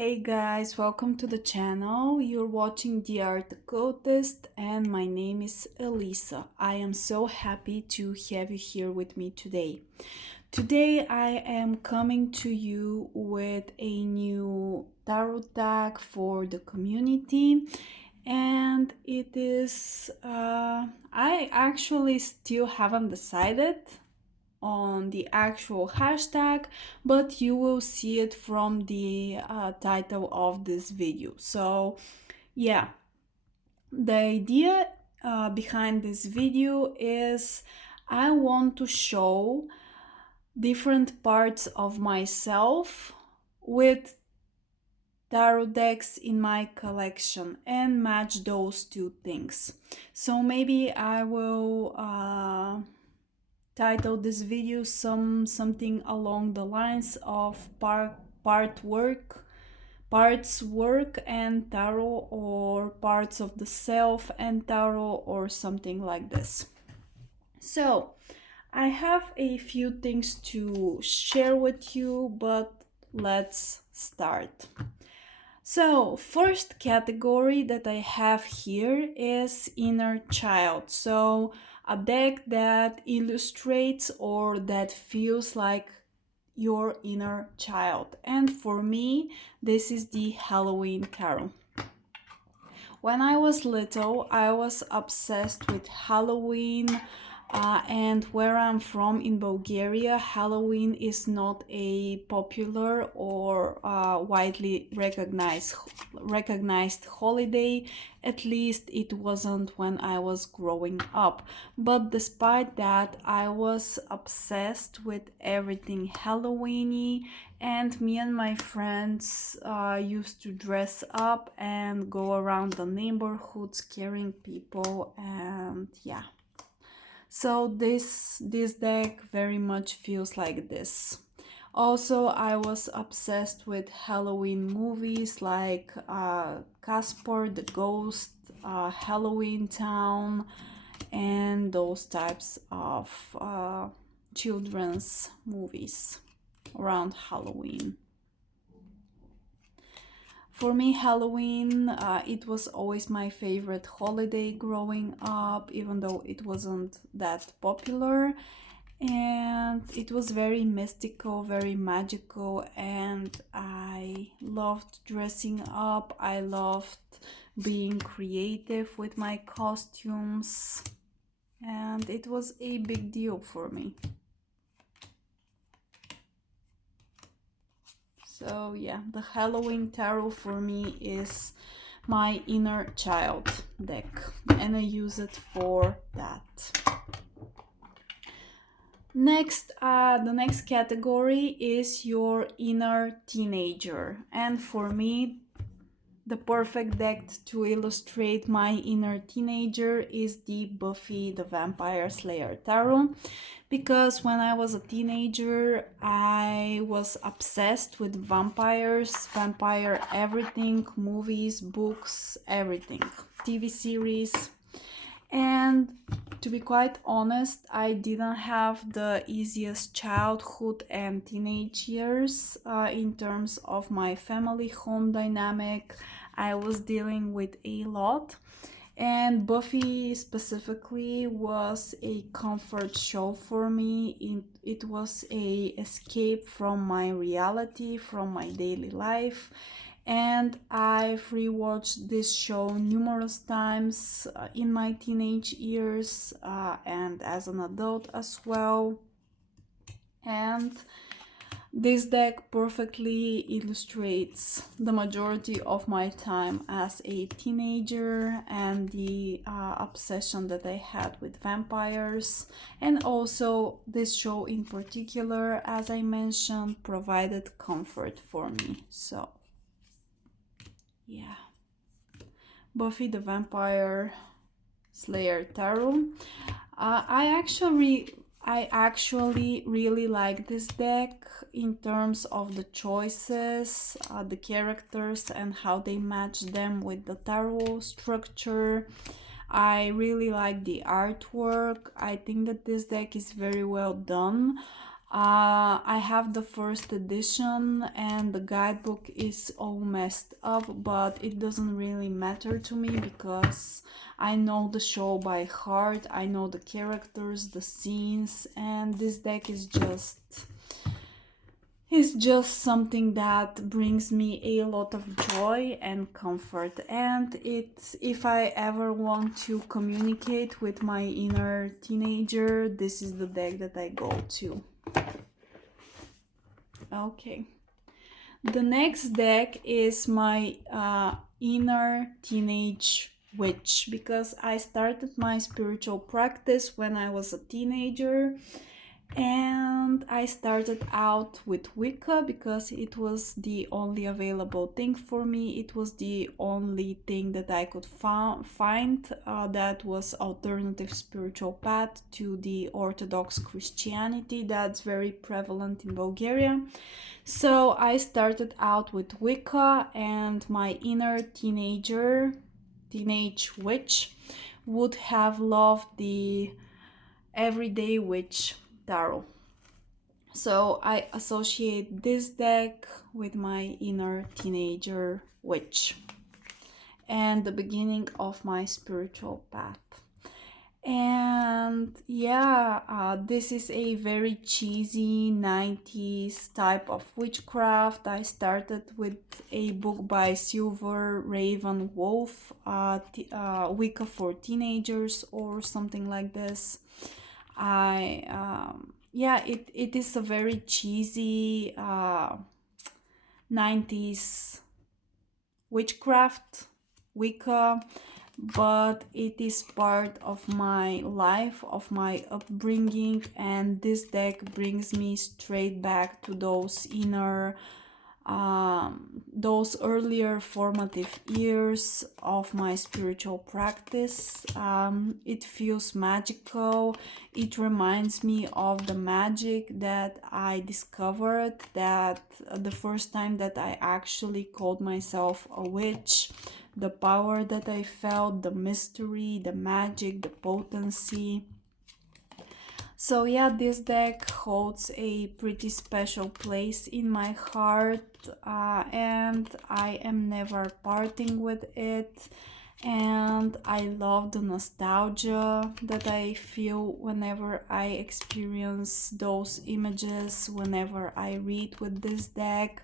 Hey guys, welcome to the channel. You're watching the Art Occultist and my name is Elisa. I am so happy to have you here with me today. Today I am coming to you with a new tarot deck for the community, and it is I actually still haven't decided on the actual hashtag, but you will see it from the title of this video. So yeah, the idea behind this video is I want to show different parts of myself with tarot decks in my collection and match those two things. So maybe I will title this video something along the lines of parts work and tarot, or parts of the self and tarot, or something like this. So I have a few things to share with you, but let's start. So first category that I have here is inner child. So a deck that illustrates or that feels like your inner child. And for me, this is the Halloween Tarot. When I was little, I was obsessed with Halloween, and where I'm from in Bulgaria, Halloween is not a popular or widely recognized holiday. At least it wasn't when I was growing up. But despite that, I was obsessed with everything Halloweeny, and me and my friends used to dress up and go around the neighborhood scaring people, and yeah. So this deck very much feels like this. Also, I was obsessed with Halloween movies like Casper the Ghost, Halloween Town, and those types of children's movies around Halloween. For me, Halloween, it was always my favorite holiday growing up, even though it wasn't that popular. And it was very mystical, very magical, and I loved dressing up. I loved being creative with my costumes, and it was a big deal for me. So yeah, the Halloween Tarot for me is my inner child deck, and I use it for that. Next, the next category is your inner teenager, and for me, the perfect deck to illustrate my inner teenager is the Buffy the Vampire Slayer Tarot, because when I was a teenager, I was obsessed with vampires, vampire everything, movies, books, everything, TV series. And to be quite honest, I didn't have the easiest childhood and teenage years in terms of my family home dynamic. I was dealing with a lot, and Buffy specifically was a comfort show for me. It was a escape from my reality, from my daily life. And I've rewatched this show numerous times in my teenage years and as an adult as well. And this deck perfectly illustrates the majority of my time as a teenager and the obsession that I had with vampires. And also, this show in particular, as I mentioned, provided comfort for me. So yeah, Buffy the Vampire Slayer Tarot. I actually really like this deck in terms of the choices, the characters, and how they match them with the tarot structure. I really like the artwork. I think that this deck is very well done. I have the first edition and the guidebook is all messed up, but it doesn't really matter to me because I know the show by heart, I know the characters, the scenes, and this deck is just something that brings me a lot of joy and comfort. And it's, if I ever want to communicate with my inner teenager, this is the deck that I go to. Okay, the next deck is my inner teenage witch, because I started my spiritual practice when I was a teenager, and I started out with Wicca because it was the only available thing for me. It was the only thing that I could find that was alternative spiritual path to the Orthodox Christianity that's very prevalent in Bulgaria. So I started out with Wicca, and my inner teenage witch would have loved the Everyday Witch Tarot. So I associate this deck with my inner teenager witch and the beginning of my spiritual path. And yeah, this is a very cheesy 90s type of witchcraft. I started with a book by Silver Raven Wolf, Wicca for Teenagers or something like this. It is a very cheesy 90s witchcraft, Wicca, but it is part of my life, of my upbringing, and this deck brings me straight back to those those earlier formative years of my spiritual practice. It feels magical. It reminds me of the magic that I discovered, that the first time that I actually called myself a witch, the power that I felt, the mystery, the magic, the potency. So yeah, this deck holds a pretty special place in my heart, and I am never parting with it. And I love the nostalgia that I feel whenever I experience those images, whenever I read with this deck.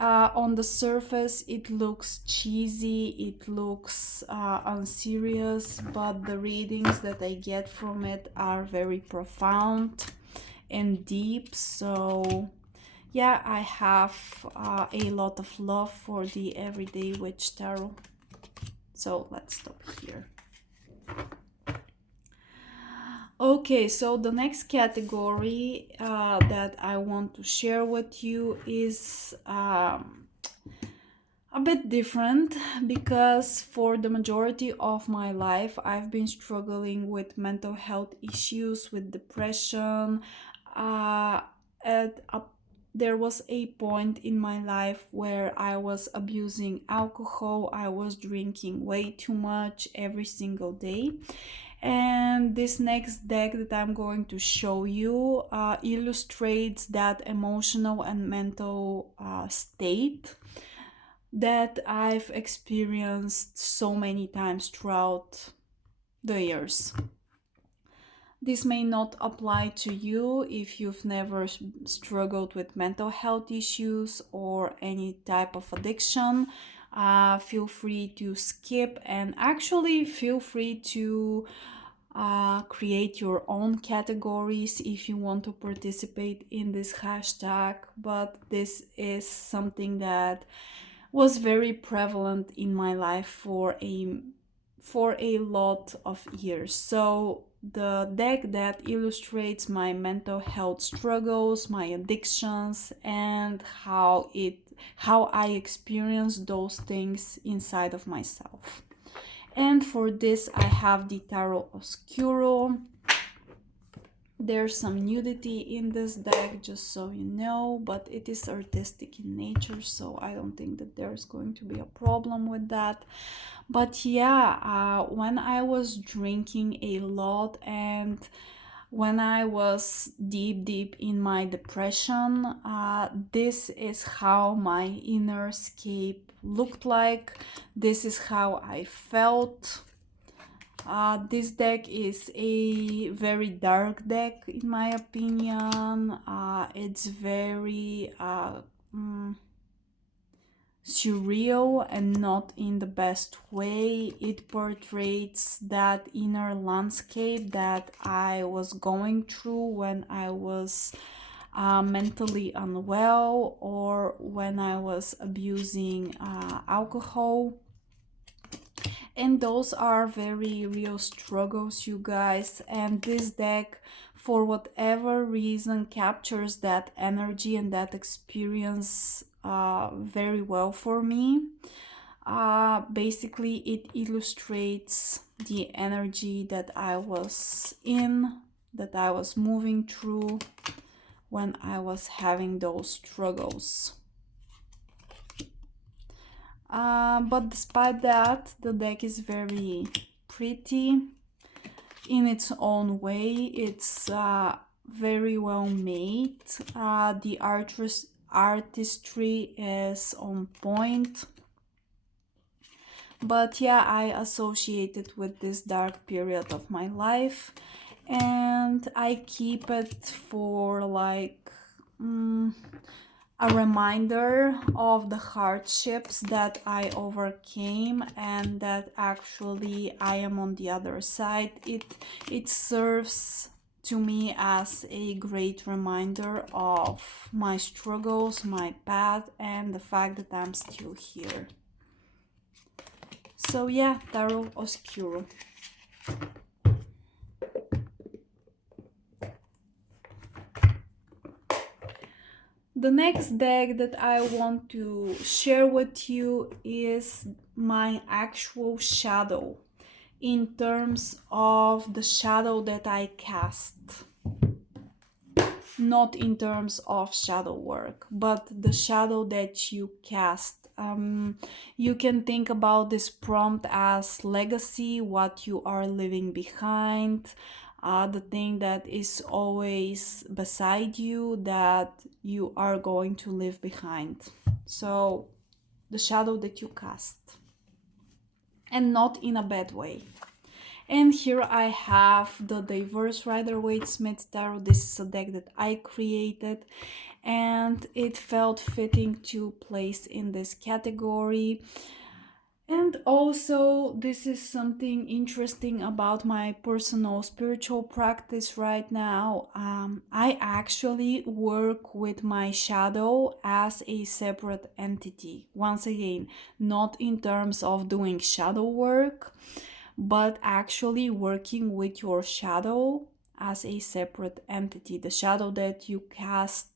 On the surface it looks cheesy, it looks unserious, but the readings that I get from it are very profound and deep. So yeah, I have a lot of love for the Everyday Witch Tarot. So let's stop here. Okay, so the next category that I want to share with you is a bit different, because for the majority of my life I've been struggling with mental health issues, with depression. There was a point in my life where I was abusing alcohol, I was drinking way too much every single day. And this next deck that I'm going to show you illustrates that emotional and mental state that I've experienced so many times throughout the years. This may not apply to you if you've never struggled with mental health issues or any type of addiction. Feel free to skip, and actually feel free to create your own categories if you want to participate in this hashtag. But this is something that was very prevalent in my life for a lot of years. So the deck that illustrates my mental health struggles, my addictions, and how I experience those things inside of myself. And for this I have the Tarot Oscuro. There's some nudity in this deck, just so you know, but it is artistic in nature, so I don't think that there's going to be a problem with that. But yeah, when I was drinking a lot and when I was deep in my depression. This is how my inner scape looked like. This is how I felt. This deck is a very dark deck in my opinion. It's very surreal and not in the best way. It portrays that inner landscape that I was going through when I was mentally unwell or when I was abusing alcohol. And those are very real struggles, you guys. And this deck, for whatever reason, captures that energy and that experience very well for me. Basically, it illustrates the energy that I was in, that I was moving through when I was having those struggles. But despite that, the deck is very pretty in its own way. It's very well made. The artistry is on point. But yeah, I associate it with this dark period of my life, and I keep it for like a reminder of the hardships that I overcame and that actually I am on the other side. It serves to me as a great reminder of my struggles, my path, and the fact that I'm still here. So yeah, Tarot Oscuro. The next deck that I want to share with you is my actual shadow, in terms of the shadow that I cast. Not in terms of shadow work, but the shadow that you cast. You can think about this prompt as legacy, what you are leaving behind, the thing that is always beside you that you are going to leave behind. So the shadow that you cast, and not in a bad way. And here I have the Diverse Rider-Waite-Smith Tarot. This is a deck that I created and it felt fitting to place in this category. And also, this is something interesting about my personal spiritual practice right now. I actually work with my shadow as a separate entity. Once again, not in terms of doing shadow work, but actually working with your shadow as a separate entity. The shadow that you cast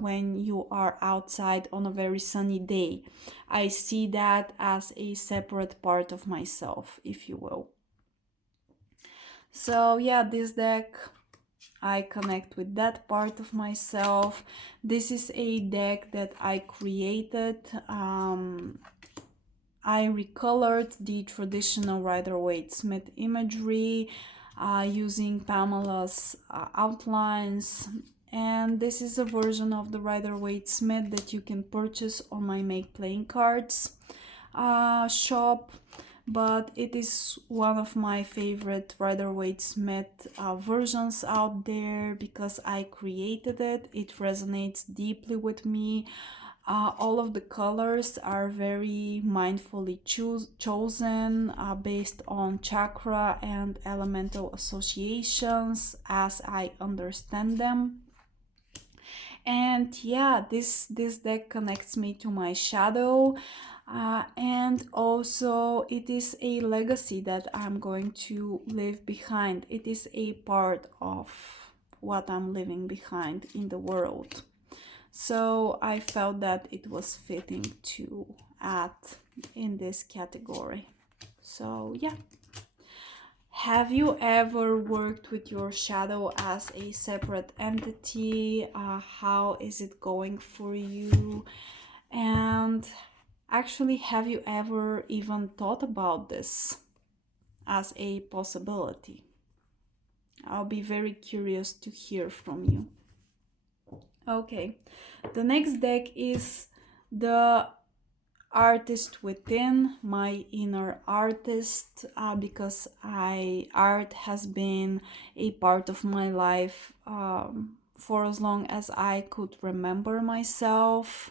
when you are outside on a very sunny day. I see that as a separate part of myself, if you will. So yeah, this deck, I connect with that part of myself. This is a deck that I created. I recolored the traditional Rider-Waite-Smith imagery using Pamela's outlines, and this is a version of the Rider-Waite-Smith that you can purchase on my Make Playing Cards shop, but it is one of my favorite Rider-Waite-Smith versions out there because I created it. It resonates deeply with me. All of the colors are very mindfully chosen based on chakra and elemental associations as I understand them. And yeah, this deck connects me to my shadow, and also it is a legacy that I'm going to leave behind. It is a part of what I'm leaving behind in the world. So I felt that it was fitting to add in this category. So yeah. Have you ever worked with your shadow as a separate entity? How is it going for you? And actually, have you ever even thought about this as a possibility? I'll be very curious to hear from you. Okay, the next deck is the Artist Within, my inner artist, because art has been a part of my life for as long as I could remember myself.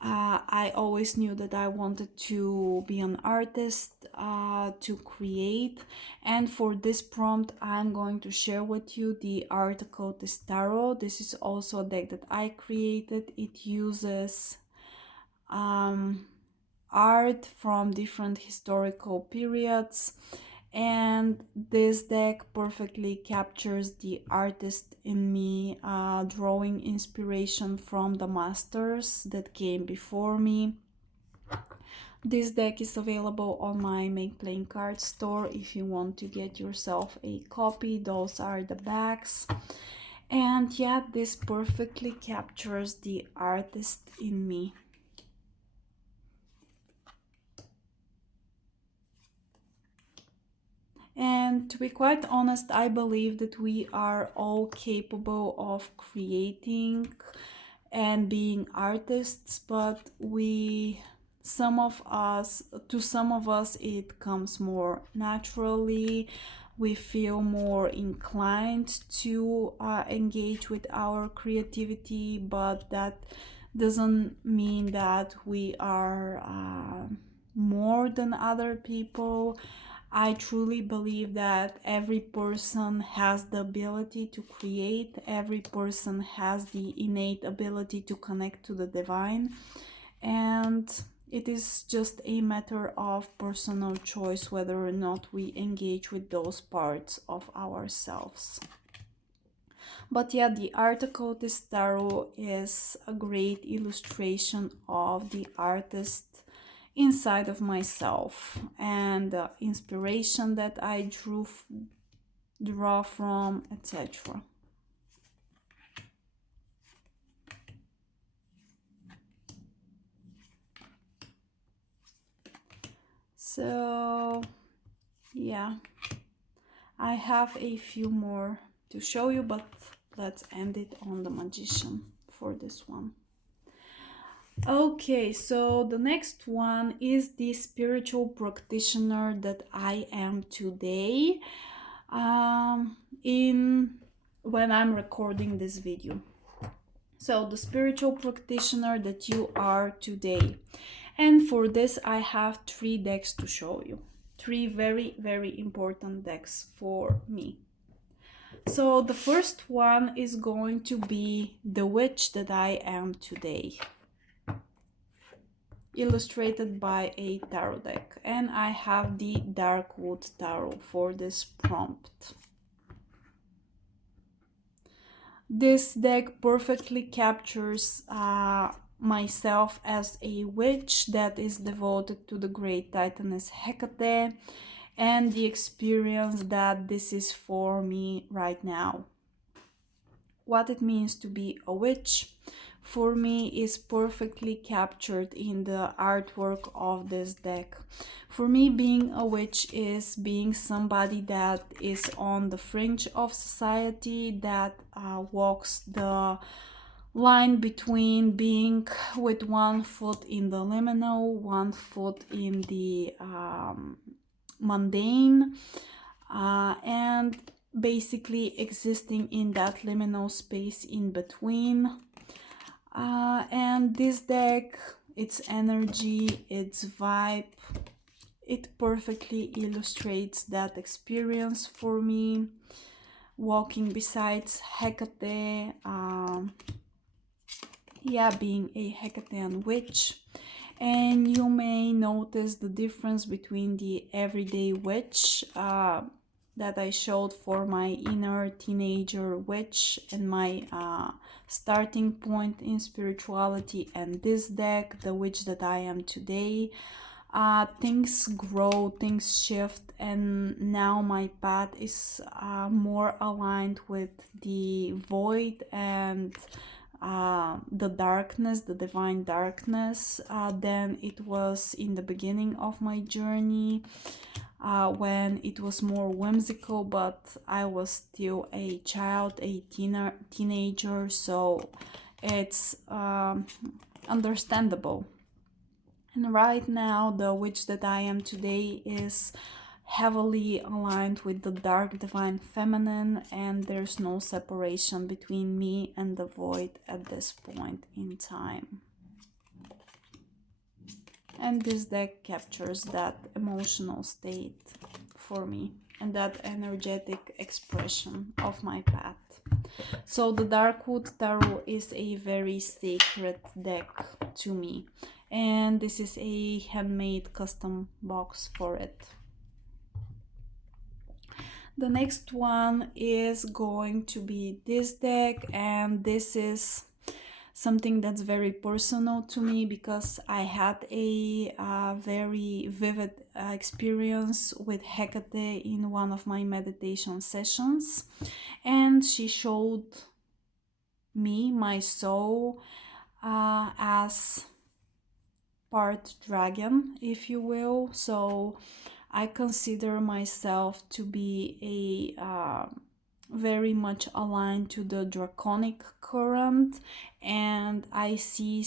I always knew that I wanted to be an artist, to create. And for this prompt, I'm going to share with you the Art Occultist Tarot. This is also a deck that I created. It uses art from different historical periods, and this deck perfectly captures the artist in me, drawing inspiration from the masters that came before me. This deck is available on my Make Playing Cards store if you want to get yourself a copy. Those are the backs. And yeah, this perfectly captures the artist in me. And to be quite honest, I believe that we are all capable of creating and being artists, but to some of us, it comes more naturally. We feel more inclined to engage with our creativity, but that doesn't mean that we are more than other people. I truly believe that every person has the ability to create, every person has the innate ability to connect to the divine, and it is just a matter of personal choice whether or not we engage with those parts of ourselves. But yeah, the Art Occultist Tarot is a great illustration of the artist inside of myself and the inspiration that I draw from, etc. So yeah, I have a few more to show you, but let's end it on the Magician for this one. Okay, so the next one is the spiritual practitioner that I am today, when I'm recording this video. So the spiritual practitioner that you are today. And for this, I have 3 decks to show you. 3 very, very important decks for me. So the first one is going to be the witch that I am today, illustrated by a tarot deck. And I have the Darkwood Tarot for this prompt. This deck perfectly captures myself as a witch that is devoted to the great Titaness Hecate, and the experience that this is for me right now. What it means to be a witch for me is perfectly captured in the artwork of this deck. For me, being a witch is being somebody that is on the fringe of society, that walks the line between being with one foot in the liminal, one foot in the mundane, and basically existing in that liminal space in between. And this deck, its energy, its vibe, it perfectly illustrates that experience for me. Walking beside Hecate, being a Hecatean witch. And you may notice the difference between the everyday witch that I showed for my inner teenager witch and my starting point in spirituality, and this deck, the witch that I am today. Things grow, things shift, and now my path is more aligned with the void and the darkness, the divine darkness, than it was in the beginning of my journey. when it was more whimsical, but I was still a child, a teenager, so it's understandable. And right now, the witch that I am today is heavily aligned with the dark divine feminine, and there's no separation between me and the void at this point in time. And this deck captures that emotional state for me and that energetic expression of my path. So the Darkwood Tarot is a very sacred deck to me, and this is a handmade custom box for it. The next one is going to be this deck, and this is something that's very personal to me because I had a very vivid experience with Hecate in one of my meditation sessions, and she showed me, my soul, as part dragon, if you will. So I consider myself to be a very much aligned to the draconic current, and I see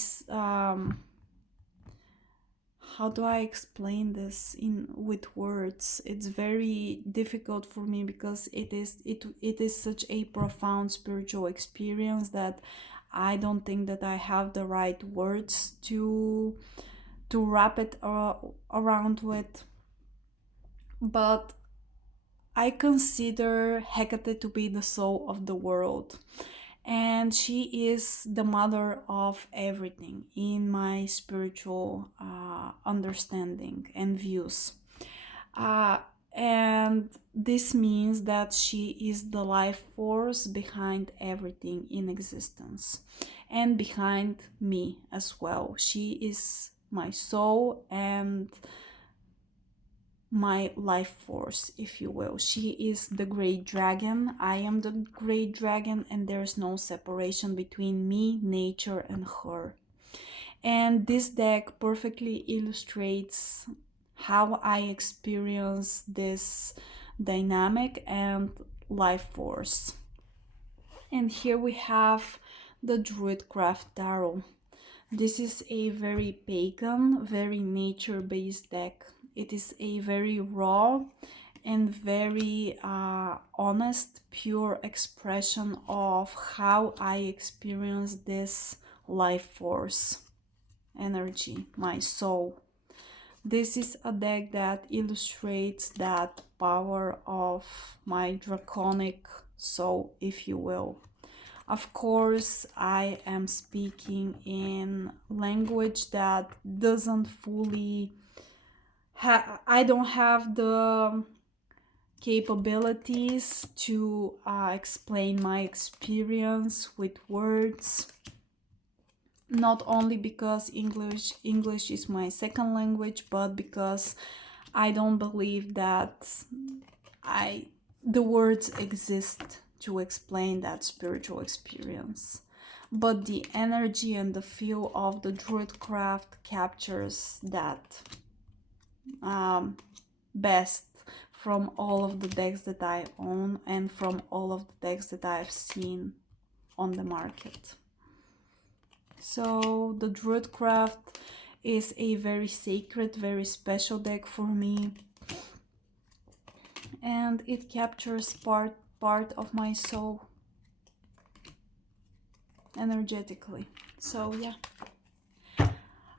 how do I explain this with words? It's very difficult for me because it is such a profound spiritual experience that I don't think that I have the right words to wrap it around with. But I consider Hecate to be the soul of the world, and she is the mother of everything in my spiritual understanding and views. And this means that she is the life force behind everything in existence and behind me as well. She is my soul and my life force, if you will. She is the great dragon, I am the great dragon, and there's no separation between me, nature, and her. And this deck perfectly illustrates how I experience this dynamic and life force. And here we have the Druidcraft Tarot. This is a very pagan, very nature-based deck. It is a very raw and very honest, pure expression of how I experience this life force energy, my soul. This is a deck that illustrates that power of my draconic soul, if you will. Of course, I am speaking in language that doesn't fully I don't have the capabilities to explain my experience with words. Not only because English is my second language, but because I don't believe that the words exist to explain that spiritual experience. But the energy and the feel of the Druidcraft captures that best from all of the decks that I own and from all of the decks that I've seen on the market. So the Druidcraft is a very sacred, very special deck for me, and it captures part of my soul energetically. So yeah.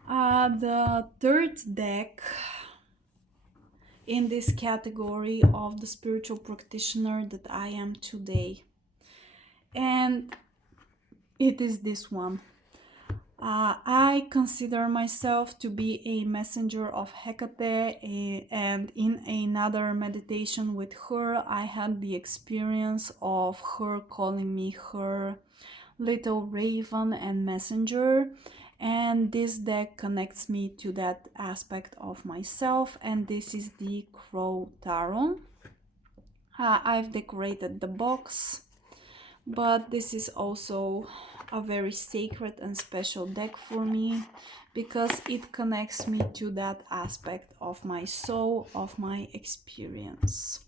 The third deck in this category of the spiritual practitioner that I am today, and it is this one. I consider myself to be a messenger of Hecate, and in another meditation with her, I had the experience of her calling me her little raven and messenger, and this deck connects me to that aspect of myself, and this is the Crow Tarot. I've decorated the box, but this is also a very sacred and special deck for me because it connects me to that aspect of my soul, of my experience.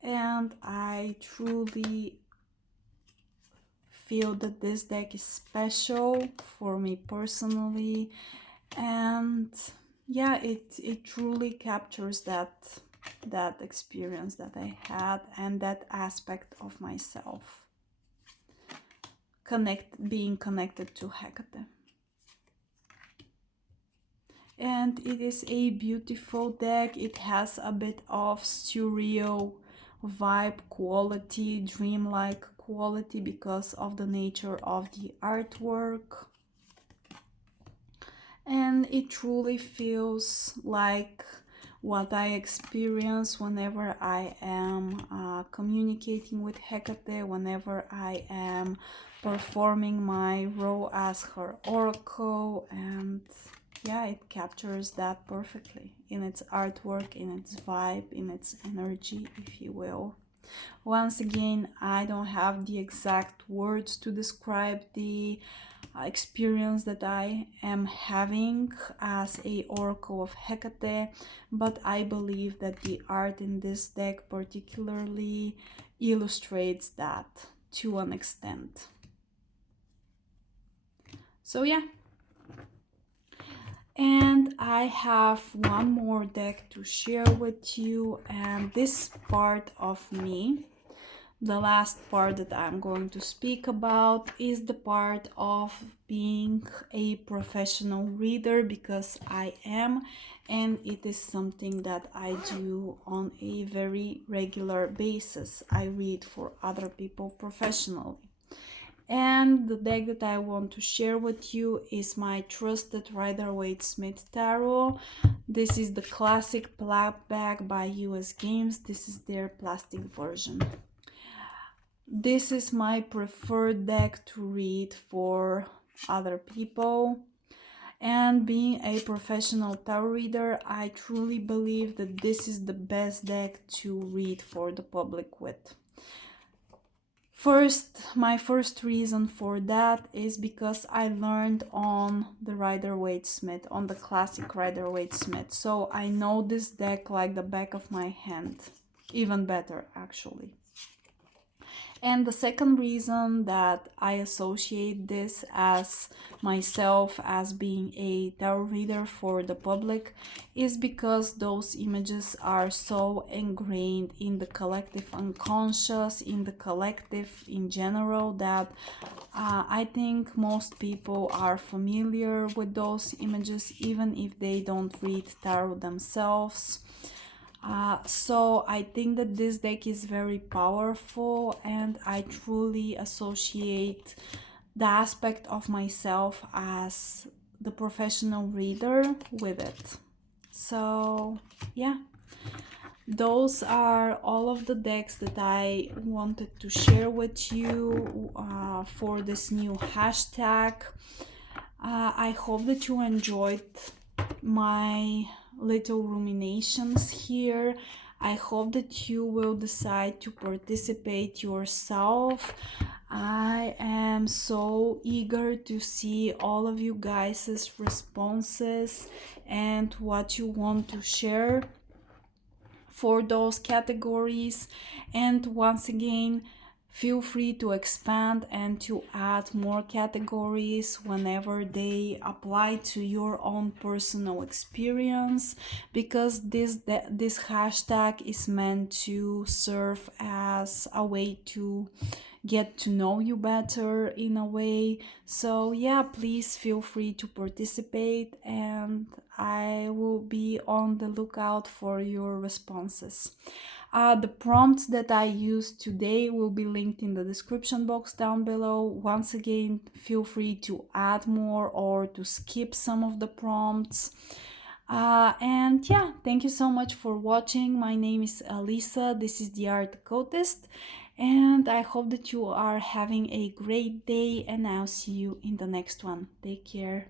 And I truly feel that this deck is special for me personally, and yeah, it truly captures that experience that I had and that aspect of myself, being connected to Hecate. And it is a beautiful deck. It has a bit of surreal vibe quality, dreamlike quality, because of the nature of the artwork. And it truly feels like what I experience whenever I am communicating with Hecate, whenever I am performing my role as her oracle. And yeah, it captures that perfectly in its artwork, in its vibe, in its energy, if you will. Once again, I don't have the exact words to describe the experience that I am having as a oracle of Hecate, but I believe that the art in this deck particularly illustrates that to an extent. So yeah. And I have one more deck to share with you, and this part of me, the last part that I'm going to speak about, is the part of being a professional reader, because I am, and it is something that I do on a very regular basis. I read for other people professionally. And the deck that I want to share with you is my trusted Rider-Waite-Smith Tarot. This is the classic black bag by US Games. This is their plastic version. This is my preferred deck to read for other people. And being a professional tarot reader, I truly believe that this is the best deck to read for the public with. My first reason for that is because I learned on the Rider-Waite-Smith, on the classic Rider-Waite-Smith. So I know this deck like the back of my hand, even better actually. And the second reason that I associate this as myself as being a tarot reader for the public is because those images are so ingrained in the collective unconscious, in the collective in general, that I think most people are familiar with those images, even if they don't read tarot themselves. So I think that this deck is very powerful, and I truly associate the aspect of myself as the professional reader with it. So yeah, those are all of the decks that I wanted to share with you for this new hashtag. I hope that you enjoyed my little ruminations here. I hope that you will decide to participate yourself. I am so eager to see all of you guys' responses and what you want to share for those categories. And once again, feel free to expand and to add more categories whenever they apply to your own personal experience, because this hashtag is meant to serve as a way to get to know you better in a way. So yeah, please feel free to participate, and I will be on the lookout for your responses. The prompts that I used today will be linked in the description box down below. Once again, feel free to add more or to skip some of the prompts. And yeah, thank you so much for watching. My name is Elisa. This is the Art Occultist, and I hope that you are having a great day, and I'll see you in the next one. Take care.